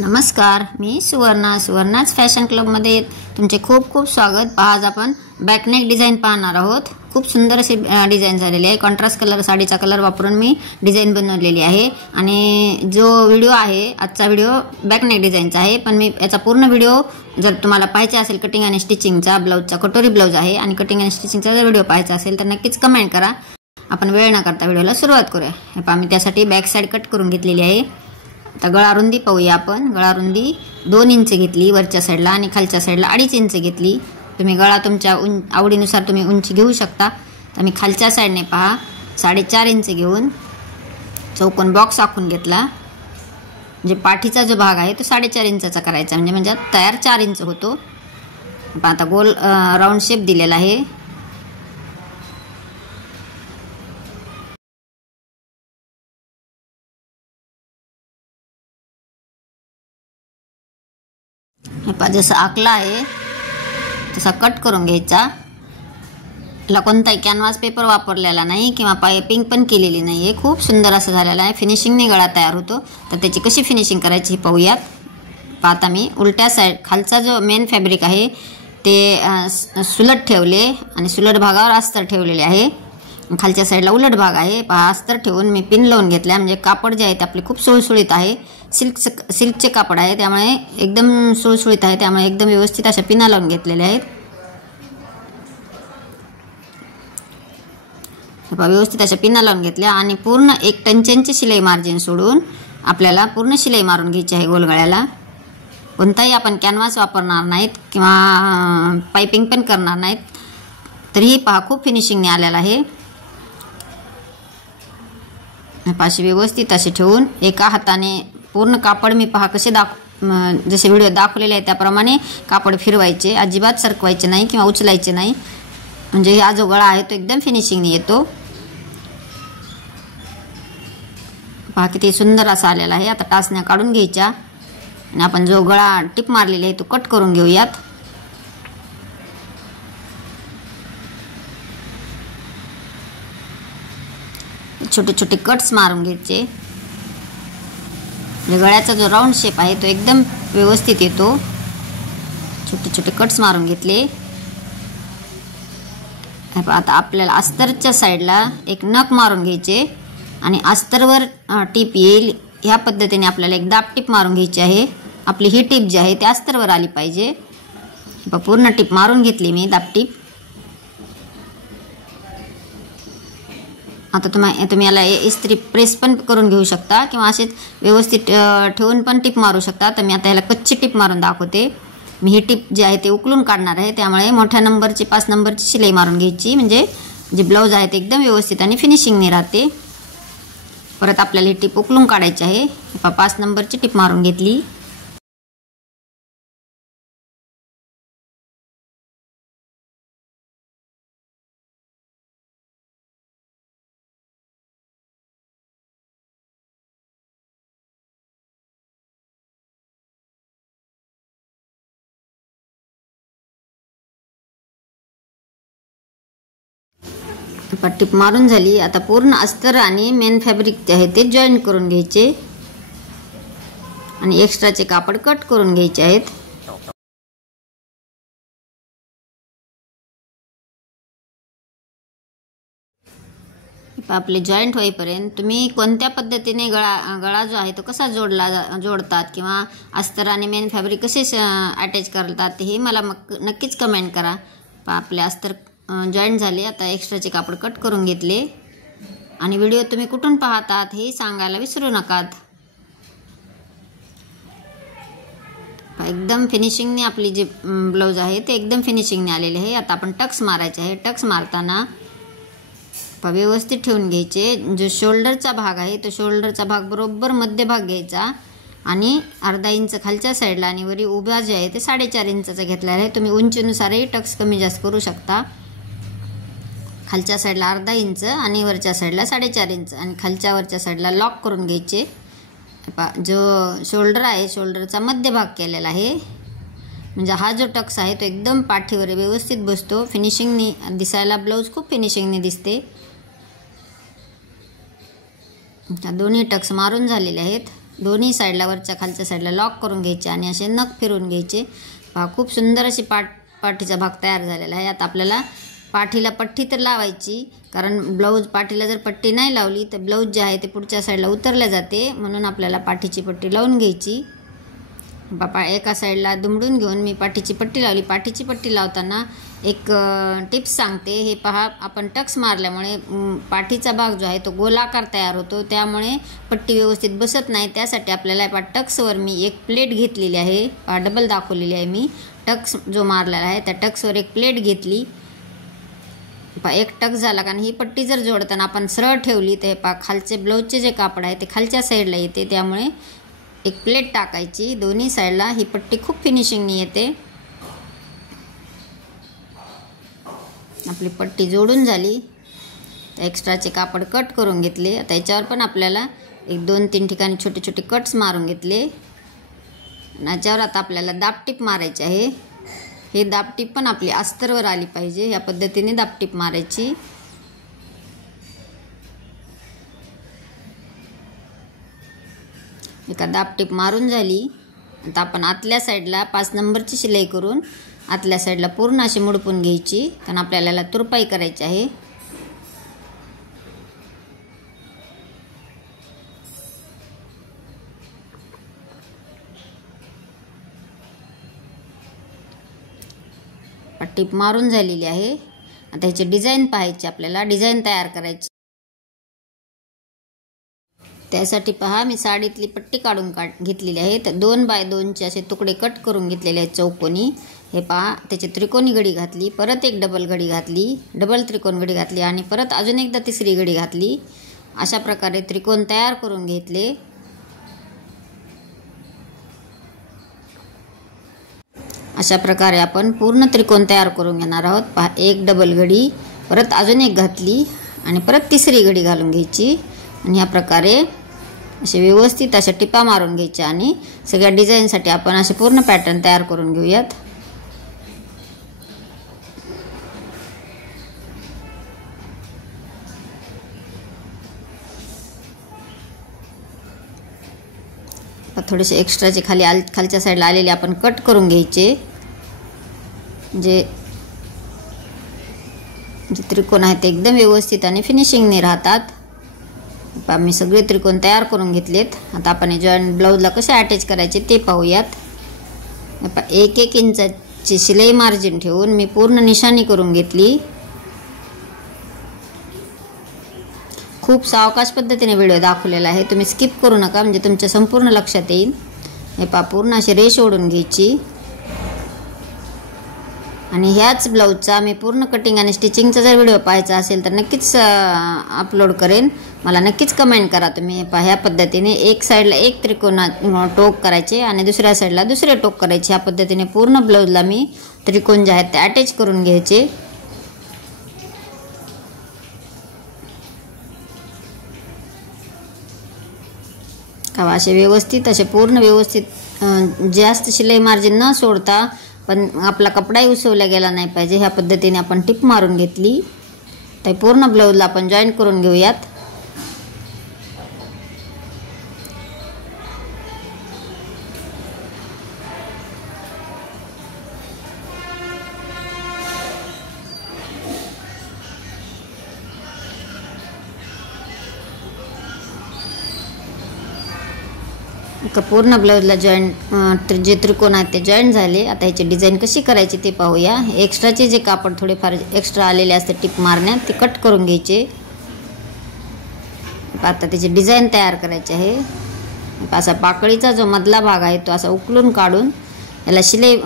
नमस्कार, मी सुवर्णाच फॅशन क्लबमध्ये तुमचे खूप खूप स्वागत। आज आपण बॅकनेक डिझाइन पाहणार आहोत। खूप सुंदर अशी डिझाइन झालेली आहे। कॉन्ट्रास्ट कलर साडीचा कलर वापरून मी डिझाइन बनवलेली आहे आणि जो व्हिडिओ आहे आजचा व्हिडिओ बॅकनेक डिझाइनचा आहे, पण मी याचा पूर्ण व्हिडिओ जर तुम्हाला पाहायचा असेल कटिंग आणि स्टिचिंगचा, ब्लाउजचा कटोरी ब्लाउज आहे आणि कटिंग आणि स्टिचिंगचा जर व्हिडिओ पाहायचा असेल तर नक्कीच कमेंट करा। आपण वेळ न करता व्हिडिओला सुरुवात करूया। हे पहा, मी त्यासाठी बॅक साइड कट करून घेतलेली आहे। आता गळा रुंदी पाहूया आपण। गळा रुंदी 2 इंच घेतली वरच्या साइडला आणि खालच्या साइडला 2.5 इंच घेतली। तुम्ही गळा तुमच्या आवडीनुसार तुम्ही उंची घेऊ शकता। तर मी खालच्या साइडने पहा 4.5 इंच घेऊन चौकोन बॉक्स आखून घेतला। म्हणजे पाठीचा जो भाग आहे तो 4.5 इंचाचा करायचा, म्हणजे तयार 4 इंच होतो। आता गोल राउंड शेप दिलेला आहे। जसा आखला आहे तसा कट करून घ्यायचा। याला कोणताही कॅनव्हास पेपर वापरलेला नाही किंवा पाइपिंग पण केलेली नाही आहे। खूप सुंदर असं झालेला आहे। फिनिशिंगने गळा तयार होतो। तर त्याची कशी फिनिशिंग करायची हे पाहूयात। पाहता मी उलट्या साइड खालचा जो मेन फॅब्रिक आहे ते सुलट ठेवले आणि सुलट भागावर अस्तर ठेवलेले आहे। खालच्या साइडला उलट भाग आहे। पहा, अस्तर ठेवून मी पिन लावून घेतल्या। म्हणजे कापड जे आहे ते आपले खूप सुळसुळीत आहे। सिल्कचे कापड आहे, त्यामुळे एकदम सुळसुळीत आहे, त्यामुळे एकदम व्यवस्थित अशा पिना लावून घेतलेल्या आहेत। व्यवस्थित अशा पिना लावून घेतल्या आणि पूर्ण 1 टंचनची शिलाई मार्जिन सोडून आपल्याला पूर्ण शिलाई मारून घ्यायची आहे गोलगळ्याला। कोणताही आपण कॅनव्हास वापरणार नाहीत किंवा पाइपिंग पण करणार नाहीत। तरीही पहा खूप फिनिशिंगने आलेला आहे। पाशी व्यवस्थित असे ठेवून एका हाताने पूर्ण कापड मी पहा कसे जसे व्हिडिओ दाखवलेले आहे त्याप्रमाणे कापड फिरवायचे, अजिबात सरकवायचे नाही किंवा उचलायचे नाही। म्हणजे हा जो गळा आहे तो एकदम फिनिशिंगने येतो। पहा किती सुंदर असा आलेला आहे। आता टाचण्या काढून घ्यायच्या आणि आपण जो गळा टिप मारलेली आहे तो कट करून घेऊयात। छोटे छोटे कट्स मारून घ्यायचे। गळ्याचा जो राउंड शेप आहे तो एकदम व्यवस्थित येतो। छोटे छोटे कट्स मारून घेतले। आता आपल्याला अस्तरच्या साइडला एक नख मारून घ्यायचे आणि अस्तरवर टिप येईल ह्या पद्धतीने आपल्याला एक दाब टिप मारून घ्यायची आहे। आपली ही टिप जी आहे ती अस्तरवर आली पाहिजे। पूर्ण टिप मारून घेतली मी दाब टिप। आता तुम्ही याला इस्त्री प्रेस पण करून घेऊ शकता किंवा असेच व्यवस्थित ठेवून पण टिप मारू शकता। तर मी आता याला कच्ची टिप मारून दाखवते। मी ही टिप जी आहे ते उकलून काढणार आहे, त्यामुळे मोठ्या नंबरची 5 नंबरची शिलाई मारून घ्यायची, म्हणजे जे ब्लाउज आहे ते एकदम व्यवस्थित आणि फिनिशिंगने राहते। परत आपल्याला ही टिप उकलून काढायची आहे। 5 नंबरची टिप मारून घेतली। टिप मारून झाली। आता पूर्ण अस्तर आणि मेन फॅब्रिक जे आहे ते जॉईन करून घ्यायचे आणि एक्स्ट्राचे कापड कट करून घ्यायचे आहेत। आपले जॉईंट होईपर्यंत तुम्ही कोणत्या पद्धतीने गळा जो आहे तो कसा जोडतात किंवा अस्तर आणि मेन फॅब्रिक कसे अटॅच करतात हे मला नक्कीच कमेंट करा। आपले अस्तर जॉईंट झाले। आता एक्स्ट्राचे कापड कट करून घेतले आणि व्हिडिओ तुम्ही कुठून पाहतात हे सांगायला विसरू नका। एकदम फिनिशिंगने आपली जी ब्लाउज आहे ते एकदम फिनिशिंगने आलेले आहे। आता आपण टक्स मारायचे आहे। टक्स मारताना व्यवस्थित ठेवून घ्यायचे। जो शोल्डरचा भाग आहे तो शोल्डरचा भाग बरोबर मध्यभाग घ्यायचा आणि अर्धा इंच खालच्या साईडला आणि वरी उभा जे आहे ते 4.5 इंचाचा घेतलेला आहे। तुम्ही उंचीनुसारही टक्स कमी जास्त करू शकता। खालच्या साईडला अर्धा इंच आणि वरच्या साईडला 4.5 इंच आणि खालच्या वरच्या साईडला लॉक करून घ्यायचे। जो शोल्डर आहे शोल्डरचा मध्यभाग केलेला आहे, म्हणजे हा जो टक्स आहे तो एकदम पाठीवर व्यवस्थित बसतो। फिनिशिंगने दिसायला ब्लाउज खूप फिनिशिंगने दिसते। दोन्ही टक्स मारून झालेले आहेत। दोन्ही साईडला वरच्या खालच्या साईडला लॉक करून घ्यायचे आणि असे नख फिरवून घ्यायचे। पहा खूप सुंदर अशी पाठीचा भाग तयार झालेला आहे। आता आपल्याला पाठीला पट्टी तर लावायची, कारण ब्लाऊज पाठीला जर पट्टी नाही लावली तर ब्लाऊज जे आहे ते पुढच्या साईडला उतरले जाते, म्हणून आपल्याला पाठीची पट्टी लावून घ्यायची। बापा एका साईडला दुमडून घेऊन मी पाठीची पट्टी लावली। पाठीची पट्टी लावताना एक टिप्स सांगते, हे पहा आपण टक्स मारल्यामुळे पाठीचा भाग जो आहे तो गोलाकार तयार होतो, त्यामुळे पट्टी व्यवस्थित बसत नाही। त्यासाठी आपल्याला टक्सवर मी एक प्लेट घेतलेली आहे, डबल दाखवलेली आहे मी। टक्स जो मारलेला आहे त्या टक्सवर एक प्लेट घेतली, एक टक्स झाला, कारण ही पट्टी जर जोडताना आपण सरळ ठेवली तर खालचे ब्लाऊजचे जे कापड आहे ते खालच्या साईडला येते, त्यामुळे एक प्लेट टाकायची दोन्ही साईडला। ही पट्टी खूप फिनिशिंगनी येते। आपली पट्टी जोडून झाली, तर एक्स्ट्राचे कापड कट करून घेतले। आता याच्यावर पण आपल्याला एक 2-3 ठिकाणी छोटे छोटे कट्स मारून घेतले। याच्यावर आता आपल्याला दाबटीप मारायची आहे। हे दाबटीप पण आपली अस्तरवर आली पाहिजे, या पद्धतीने दाबटीप मारायची। एका दाबटीप मारून झाली। आता आपण आतल्या साईडला 5 नंबरची शिलाई करून आतल्या साईडला पूर्ण अशी मुडपून घ्यायची, कारण आपल्याला तुरपाई करायची आहे। टीप मारून झालेली आहे। आता ह्याची डिझाईन पाहायची, आपल्याला डिझाईन तयार करायची। त्यासाठी पहा मी साडीतली पट्टी काढून घेतलेली आहे, तर 2 बाय 2चे असे तुकडे कट करून घेतलेले आहेत चौकोनी। हे पहा त्याची त्रिकोणी घडी घातली, परत एक डबल घडी घातली, डबल त्रिकोण घडी घातली आणि परत अजून एकदा तिसरी घडी घातली। अशा प्रकारे त्रिकोण तयार करून घेतले। अशा प्रकारे आपण पूर्ण त्रिकोण तयार करून घेणार आहोत। पहा एक डबल घडी, परत अजून एक घातली आणि परत तिसरी घडी घालून घ्यायची आणि ह्या प्रकारे असे व्यवस्थित अशा टिपा मारून घ्यायच्या आणि सगळ्या डिझाईनसाठी आपण असे पूर्ण पॅटर्न तयार करून घेऊयात। थोडेसे एक्स्ट्राचे खालच्या साईडला आलेले आपण कट करून घ्यायचे, जे त्रिकोण आहेत ते एकदम व्यवस्थित आणि फिनिशिंगने राहतात। मी सगळे त्रिकोण तयार करून घेतलेत। आता आपण जॉईंट ब्लाऊजला कसे अटॅच करायचे ते पाहूयात। 1-1 इंचाची शिलाई मार्जिन ठेवून मी पूर्ण निशाणी करून घेतली। खूप सावकाश पद्धतीने व्हिडिओ दाखवलेला आहे, तुम्ही स्किप करू नका, म्हणजे तुमच्या संपूर्ण लक्षात येईल। हे पहा पूर्ण अशी रेष ओढून घ्यायची आणि ह्याच ब्लाऊजचा मी पूर्ण कटिंग आणि स्टिचिंगचा जर व्हिडिओ पाहायचा असेल तर नक्कीच अपलोड करेन, मला नक्कीच कमेंट करा तुम्ही। पहा ह्या पद्धतीने एक साईडला एक त्रिकोण टोक करायचे आणि दुसऱ्या साईडला दुसरे टोक करायचे। ह्या पद्धतीने पूर्ण ब्लाऊजला मी त्रिकोण जे आहेत ते अटॅच करून घ्यायचे। असे व्यवस्थित असे पूर्ण व्यवस्थित जास्त शिलाई मार्जिन न सोडता, पण आपला कपडाही उसवला गेला नाही पाहिजे, ह्या पद्धतीने आपण टिप मारून घेतली। तर पूर्ण ब्लाऊजला आपण जॉईन करून घेऊयात। पूर्ण ब्लाऊजला जॉईंट जे त्रिकोण आहेत ते जॉईंट झाले। आता ह्याची डिझाईन कशी करायची ते पाहूया। एक्स्ट्राचे जे कापड थोडेफार एक्स्ट्रा आलेले असते टिप मारण्यात ते कट करून घ्यायचे। आता त्याची डिझाईन तयार करायची आहे। असा पाकळीचा जो मधला भाग आहे तो असा उकलून काढून याला शिलाई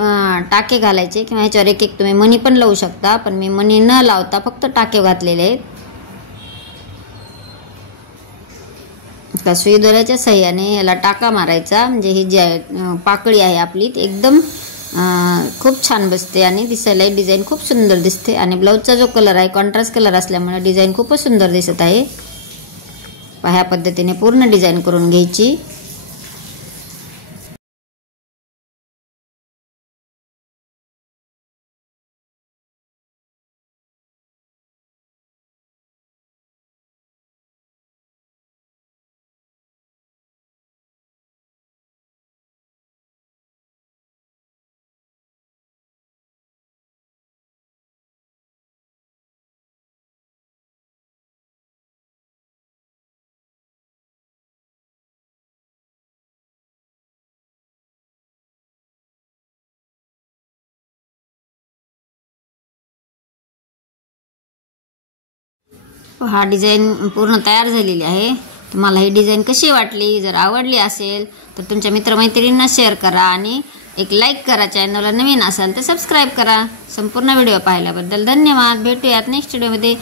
टाके घालायचे, किंवा ह्याच्यावर एक तुम्ही मणी पण लावू शकता, पण मी मणी न लावता फक्त टाके घातलेले आहेत। सुई दोऱ्याच्या सहाय्याने याला टाका मारायचा, म्हणजे ही जी पाकळी आहे आपली ती एकदम खूप छान बसते आणि दिसायला डिझाईन खूप सुंदर दिसते। आणि ब्लाऊजचा जो कलर आहे कॉन्ट्रास्ट कलर असल्यामुळे डिझाईन खूपच सुंदर दिसत आहे। ह्या पद्धतीने पूर्ण डिझाईन करून घ्यायची। हा डिझाईन पूर्ण तयार झालेली आहे। तुम्हाला ही डिझाईन कशी वाटली? जर आवडली असेल तर तुमच्या मित्रमैत्रिणींना शेअर करा आणि एक लाईक करा। चॅनलला नवीन असाल तर सबस्क्राईब करा। संपूर्ण व्हिडिओ पाहिल्याबद्दल धन्यवाद। भेटूयात नेक्स्ट व्हिडिओमध्ये।